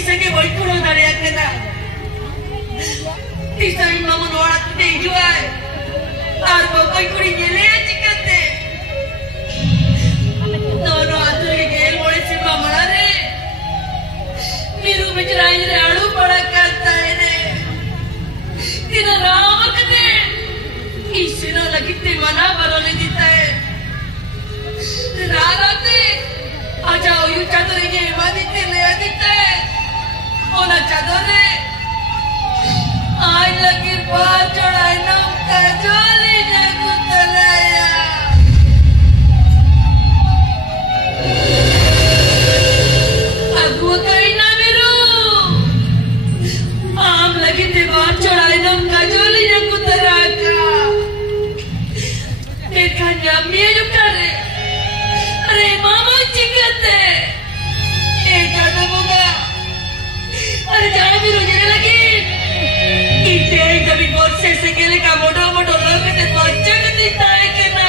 Tisake boy kuno dari akena. Tisai mama noa tu jual. Arbo boy kuri gele cikate. Nono aturi gel boleh si mama lare. Miru bicara ini alu pada kata ini. Tidak lama kete. Isina lagi te mana balone dita hai. Rarate. Aja oyu cadore ini madite le adite. Ona cadore. Ay lagi bar chadai nam kajoli ne kutalaya. Agu kai na miru. Aam lagi te bar chadai nam kajoli ne kutaraka. Dekha nyamye jukare. Are mama chikate. Eka namuga. Are jana miru jene lagi. Ite कभी बहुत से केले का मोटा मोटा लोग के बच्चे के दिखता है कि ना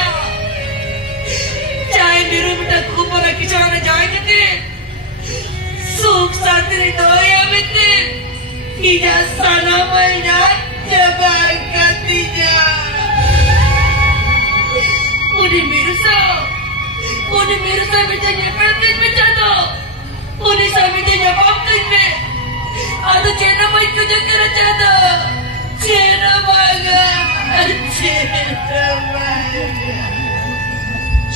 चाहे मेरे बेटा ऊपर किचन में जाए कि सुख शांति तो या मित्र इजा साना महीना जब आती जा उन्हें मेरे साथ बेटा ये पढ़ते में जाता उन्हें सामने ये पापते में आदो चेना भाई तुझे कर चाहता चेना बागा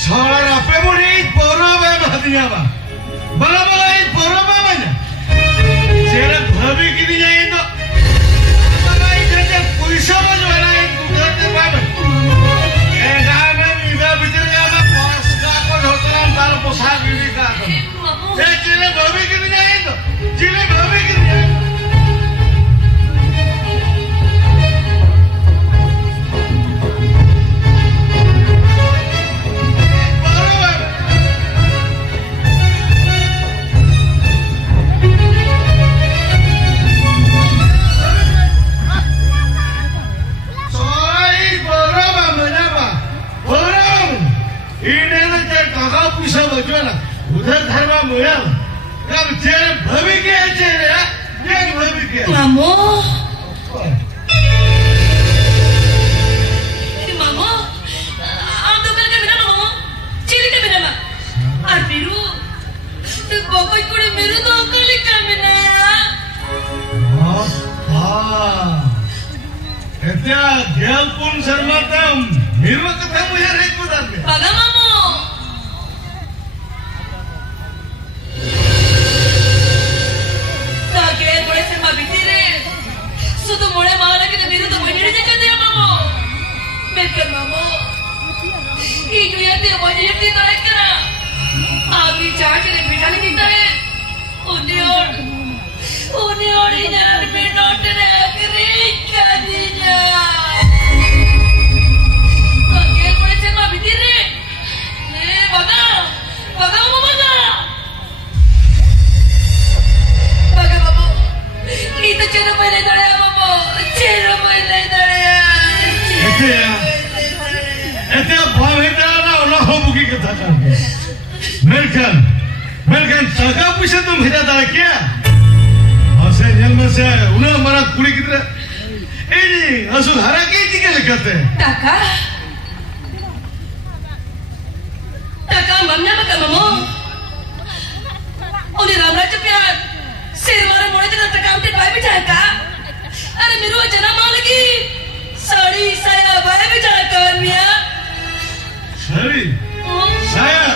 सारा रापे मुड़ी पोरो में भादिया बा बड़ा बड़ा इस पोरो में बना चेना भाभी की नहीं जाए तो बड़ा इधर पैसा बजवाना है दूसरे से बाबा ये गाँव में इधर बिचर गया मैं पास का को होता है तार पोशाक भी का ये चेना भाभी की नहीं जाए तो चेना भाभी की नहीं जाए उधर धर्मा मुया कब चेहरे भवी के चेहरे ये भवी के मामो मामो आप तो कल के बिना मामो चिली के बिना और बिरु तो कोई कुड़ी बिरु तो कल के बिना हाँ क्या गेल पुन शर्मा तम बिरु कथा मुझे रेट बता दे बागा मामो सुतो मोड़े मारा के मेरे तो वही नहीं कहते हैं मामो मैं कर मामो ये जो याते वही याते तो है क्या आगे चाचे ने बिठा ली दिखता है उन्हें और ही जान में नोट ने करे क्या दिया बगैर बड़े से माँ बिती रे ने बगा मामो itu cara boleh daya mama, cara boleh daya. Itu boleh daya orang hobi kita kan. Mereka jaga pusat tu beda daya kia. Asal yang mana ulah mana kuli kita. Ini asal harga ini kita lekate. Taka mamnya makan mama. Udah ramai cepat. सेरमारे मोड़े के तरफ counter bye भी जाएगा अरे मेरे वो जना मार लगी साड़ी साया बाय भी जाएगा मिया साड़ी साया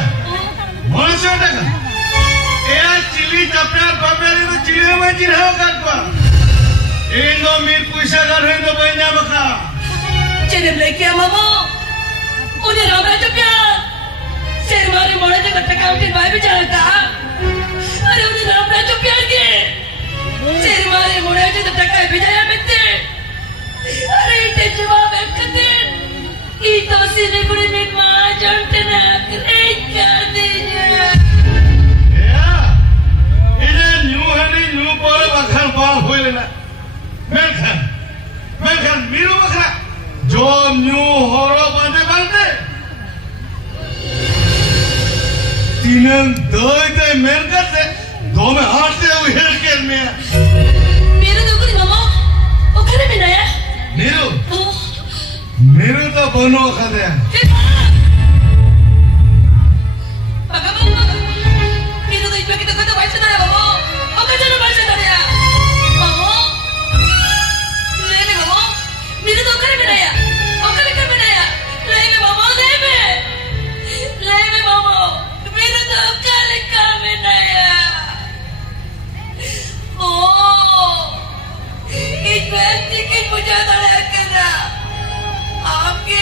कौन सा टका ये चिली चपड़ा बबेरी तो चिली में चिढ़ाओ करता इनको मीर पैसा कर रहे तो बहना बका चेने ब्लेक क्या मामो उन्हें रामरा चुपिया सेरमारे मोड़े के तरफ काउंटर बाय भी जाएगा अरे उन्हें रामरा चुपिया के सेरमारे मोड़े के तरफ का बिजाया मिलते अरे इतने जवाब है कते itu sini kudu nikmat jantan kerja dia. Ya, ini new boleh makan bal boleh na. Merkan miru makan. Jom new horo bande. Tinang doi merkan se दोमे हाथे उहेर कर में मेरे तो कुछ मामा ओखरे में नया मेरे तो बनो खाते हैं बाबा मेरे तो इसमें कितना कुछ बाइस ना है बाबा ओके चलो बाइस ना है मामा ले में बाबा मेरे तो ओखरे में नया ओखरे कर में नया ले में बाबा ले में बाबा मेरे तो ओखरे कर में नया ओ इस व्यक्ति की मुझे दया करना आपके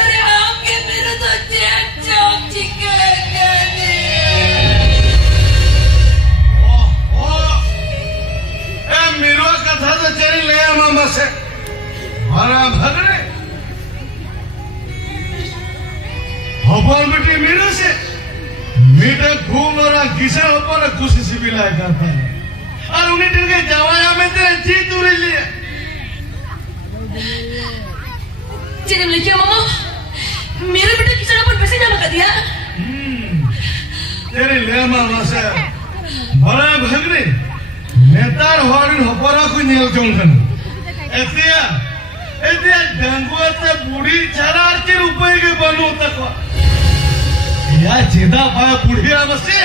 अरे आपके मेरे तो चैन चौक चिकने मेरा कथा तो चली ले मामा से हरा भगरे हबर बेटी मेरे से मेरे घूम रहा घिसा ऊपर खुशी से भी लाया करता है और उन्हें दिन के जवाया में तेरे जीत उड़ लिए चलिए लेके मामा मेरे बेटे की जगह पर पैसे जमा कर दिया तेरे ले मामा से बड़ा भगरे नेतार हॉर्न होपरा को नील जोंगन ऐतिया गंगुआ से बूढ़ी चरार के रुपए के बनो तक या जेदा पाया बुढ़िया बसे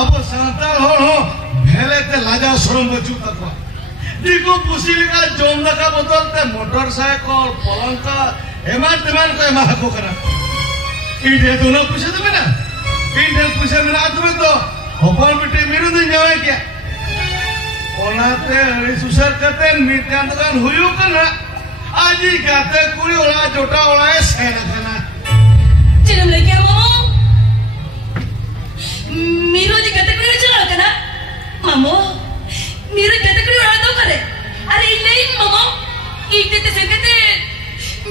अब संतार हो भेले ते लाजा शरम बचू तक दिको पुसिल का जोमदा का बदलते मोटरसाइकिल पलंका एमान तेमान को एमा को करा इधे दोनों पूछे तो ना इधे पूछे ना तुम्हें तो होपन बेटे मेरे दिन जावे क्या ओनाते सुसर करते मिटान दुकान हुयू करना आज ही कहते कुड़ी ओला जोटा ओला है सेना करना चलम लेके मामा मीरो जी कहते कुड़ी चला करना मामो मीरो कहते कुड़ी ओला तो करे अरे नहीं मामा इतने ते सकते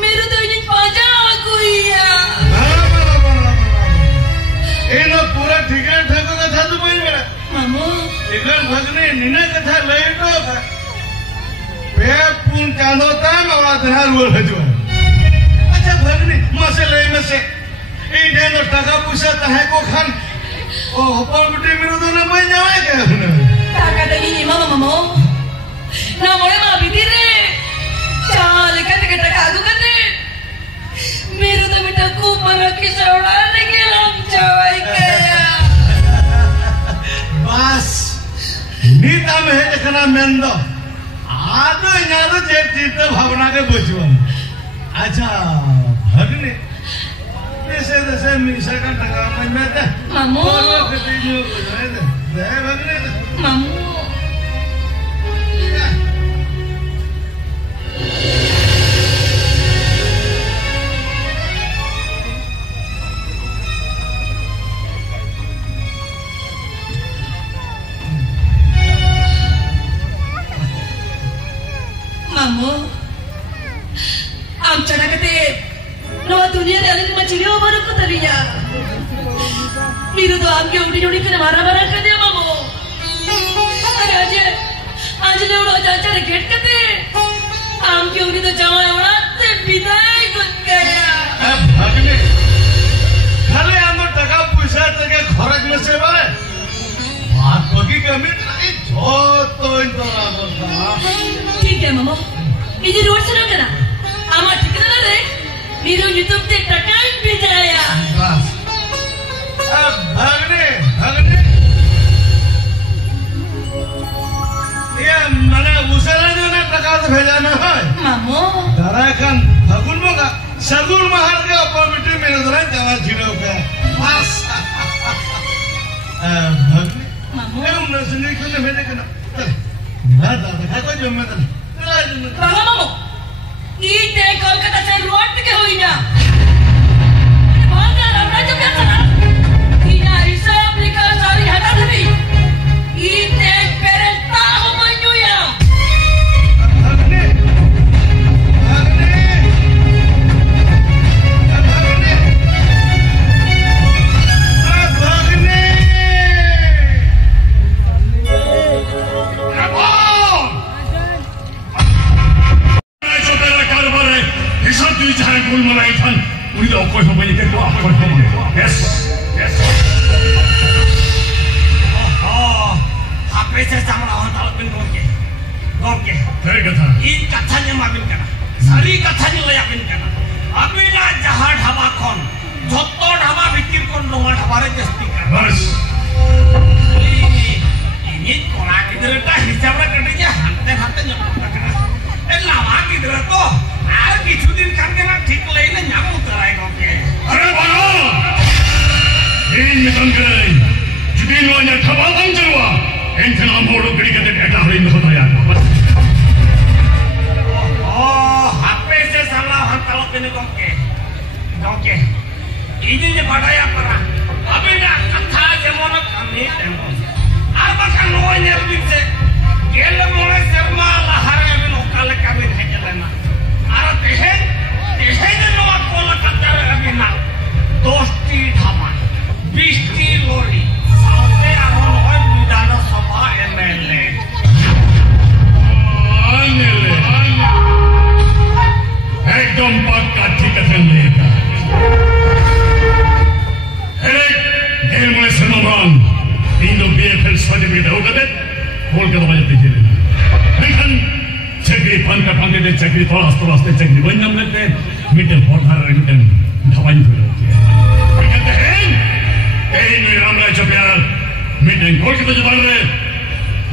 मेरो तो इन्हें पाजा गुइया इनो पूरा ठिकान ठको कथा तो बोल मेरा मामो ठिकान भगने निने कथा लई तो पे पुन कांदोता मावा धर रोल हजो अच्छा भगने मसे लई मसे ई देनो टका पैसा तहे को खान ओ होपन बेटे मेरो तो ना बन जावे के टाका दे नी मामा मामो ना मोरे मा बिती रे चाल कते के टका आगु कते मेरो तो बेटा को मना की सौड़ा लगे हम जावाई गया बस नीता में है देखना मेंदो आदो यारो जे चिंता भावना के बुझवन अच्छा भगने जैसे मिसा का टका में दे मामू कते जो दे भगने मामू मामू आम चढ़ा कते नवा दुनिया दे अलग मछली हो बारो को तरिया मीरू तो आपके उड़ी जोड़ी फिर मारा कर दिया मामू अरे आज ले उड़ो चाचा रे गेट कते आम की उड़ी तो जमा उड़ा ते विदाई गुट गया अब भगने खाली आनो टका पैसा तके खर्च में से बारे बात बगी कमी नहीं जो तो इंतरा करता ठीक है मामू इधर रोड से ना करा आमा ठिकाना रे मीरू यूट्यूब पे टका भी जाया बस अब भगने ये मने उसरा जो ना टका तो भेजा ना है मामू दराकन फगुन मोगा सगुन महार के ऊपर बेटे मेरे दरा जावा छिड़ो के बस भगने मामू ए उन सुनी को ने भेजे के ना ना दादा को जो मैं बाबा मामू इते कोलकाता से रोड के हुई ना भागा रामरा जो क्या था इना हिसाब लिखा सारी हटा दे इते पेरेंटा हो मनुया भगने hape se samra on talapin gongke. Dari kata. In kathanya mabin kana. Sari kathanya layapin kana. Abina jaha dhaba kon. Jotto dhaba bikir kon nonga dhabare jasti kana. Bas. Ini kona kidra ta hisabra katinya hante nyamuk kana. Lawa kidra to ar kichu din karke na thik laina nyamu tarai gongke. Are balo. In mitangkai. Judi no nya dhaba bangjarwa. Enten amoro gadi kate beta hoin hodaya. hape se samla hantalo pene gongke. Ini je badaya para. Abina katha jemon kami tempo. Abakan no nyerbi se gele mole serma lahare abin okale kami hejelena. Ara tehen no akola katare abina. 10টি dhaba 20টি lori saute aron oi bidana sabha MLA. एकदम पक्का टिकटन लेगा गेल में सनोमान इंदो BFL certificate होगा दे बोल के दबाए पे जेल में लेकिन चक्री पंके दे चक्री थोड़ा चक्री बन नम लेते मिटे पौधा मिटे ढवाई पे होती है कहते हैं कहीं में रामराय चप्यार मिटे बोल के तो जबान रे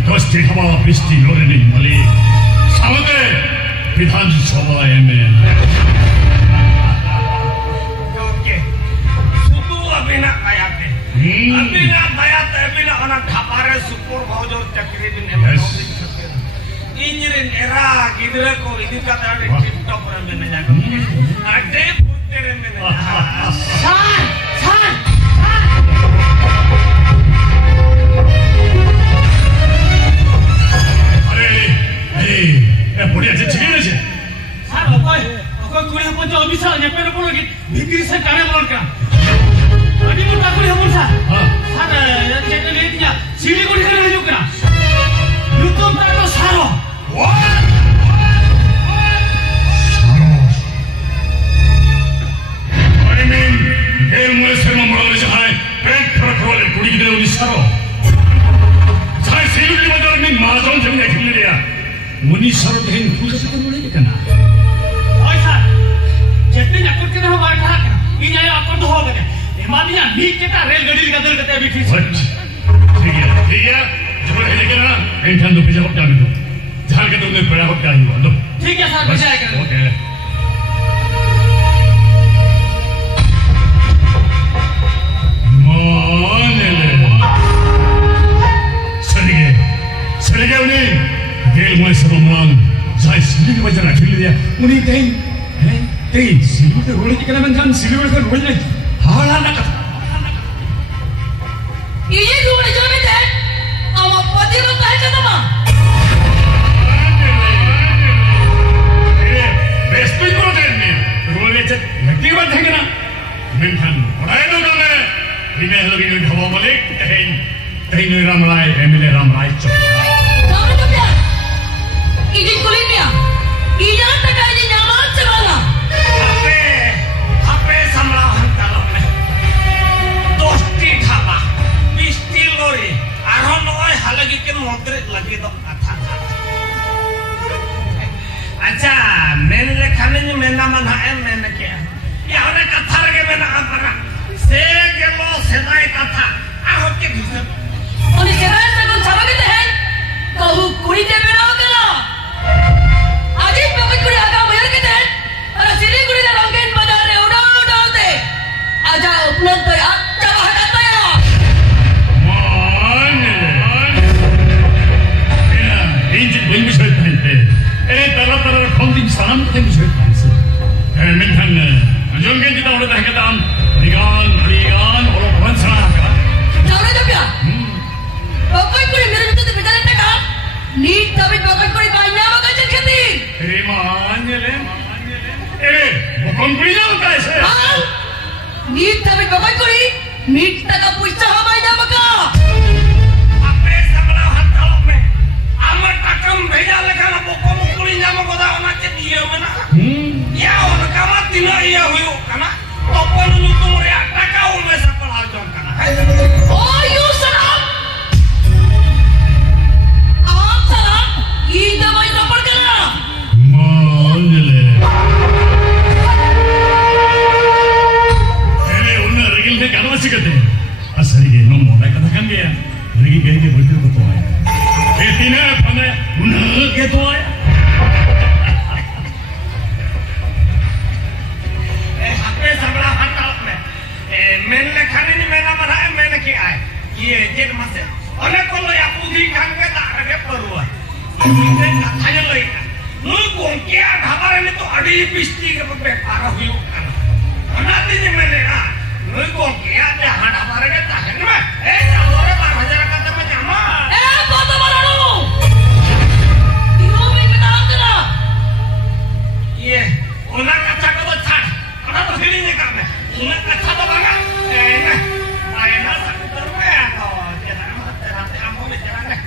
10টি ढवा 20টি लोरे नहीं मली सामने विधानसभा MLA Oke, sutu abina ayate. Abina anak dhapare syukur bhaujor chakri bin Yes. Injirin era gidra ko ini kata ada tip top ramene jago. Ade putte ramene. San. अरे बढ़िया से चिकन है Sir, okoy kuri hapon jo obisa nepere poro ki bhikri se kare bolon ka. Adi mo takuri hapon sir. Sir, chete le diya siri kuri kare haju kara. Lutom ta to saro. What? I mean, el muestra no moral de jai, pek protocol kuri de unisaro. Jai siri de bazar mein mazon jamne khil liya. Unisaro dehin khul se kon mole kana. Oy sir, chete yakut ke na bar kha ka. Ini ayo apon to hoga ke. Emadiya meet ke ta rail gadi ka dal kate bikri se. What? ठीक है जब लेके ना इंसान तो पीछे हट जाने दो झाड़ के तुमने बड़ा हट जाएगा लो ठीक है सर बचा कर. ओके मानेले सरिगे उन्हें गेल में सरोमान जाए सिली के बजाना खेल दिया उन्हें कहीं सिली के रोले की कहना मैं जान सिली में रोले नहीं हाला ना कर Ini dua jam itu, awak pati lo kaya kata mah. Best भी करो देर में रोले चल लगी बात है ना मैं खान उड़ाए दो ना मैं इन्हें लगी नहीं ढवा वाले कहीं Ramrai MLA Ramrai Kamu tu biar. Ini kulitnya. Ini tak kaya nyaman segala. hape samla hantalo me. 10টি dhaba 20টি lori aron oi halagi ken montre lagi do katha. Acha menle khane ni mena mana mena kya ya ona katha rage mena apara se gelo sedai katha ahot ke bhisar Oni serai segun sama kita hai. Kau kuri te berau kena. Aji pakai kuri agak bayar kita hai. Ada sini kuri dah rongken bazar le udah te. Aja upload tu ya. Coba hata ya. Engine वही भी shirt पहनते हैं तरह funding सामान थे भी shirt पहनते हैं मैं खान जोंगे जितना उड़ता है कहता हम रिगान और वंशना का Jangan tu biar. Pakai kuri mere itu tu bicara tak kan? Ni tapi pakai kuri banyak makan jadi. मान्यले वो कौन कुड़ी ना होता है ऐसे Ah, ni tapi pakai kuri meet tak puisa banyak makan. hape samla hantalo me amar takam bheja lekana boko mukuli nyama goda ona ke diye mena ya ona kama tina iya huyu kana topon nutung re ataka ume sapal ajon kana Oh, you shut up. Iya, jadi masih. Oleh kalau yang putih kan kita ada perlu. Ini katanya lagi kan. Nul kongkian hamaran itu ada pisti ke parah hiu kan. Nanti ni mana? Nul kongkian dah hamaran itu tak kena. Kalau orang parah jalan kata macam mana? Foto mana lu? Di rumah ini tak ada. Iya, orang kaca kau betul. Orang tu feelingnya kan? Orang kaca tu bangga. Ayah sakit terus kau. Jangan macam kamu macam ni.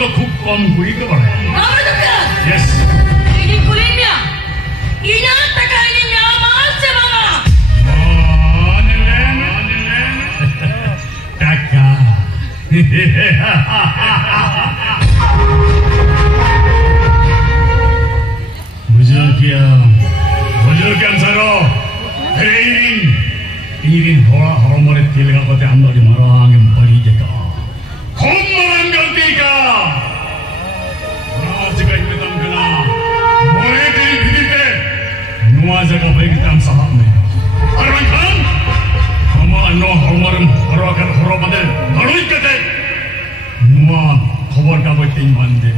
तो खूब कम हुई के बड़े yes ini kulitnya ini taka ini nyaman sebanga taka bujukian saro ini orang orang mereka tiga kata anda di marang yang beri jeka Kumpulan gantiga, jika ini tam kena, boleh dihidupkan. Nuasa jaga baik tam sahamnya. Arman kan, kamu anu hormaran harakan harapan harus kete. Nuan khabar kabar timban deh.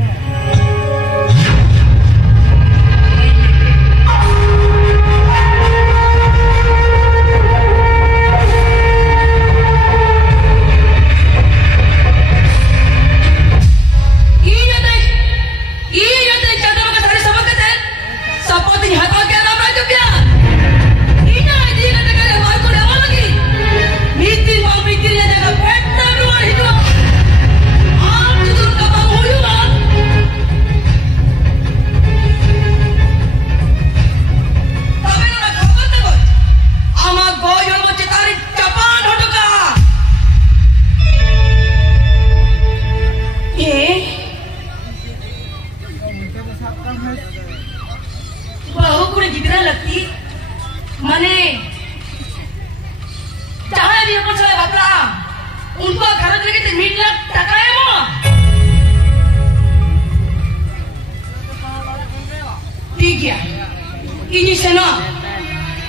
ini sena,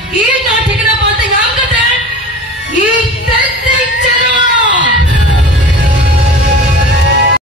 ini nak tikna pantai yang kata, ini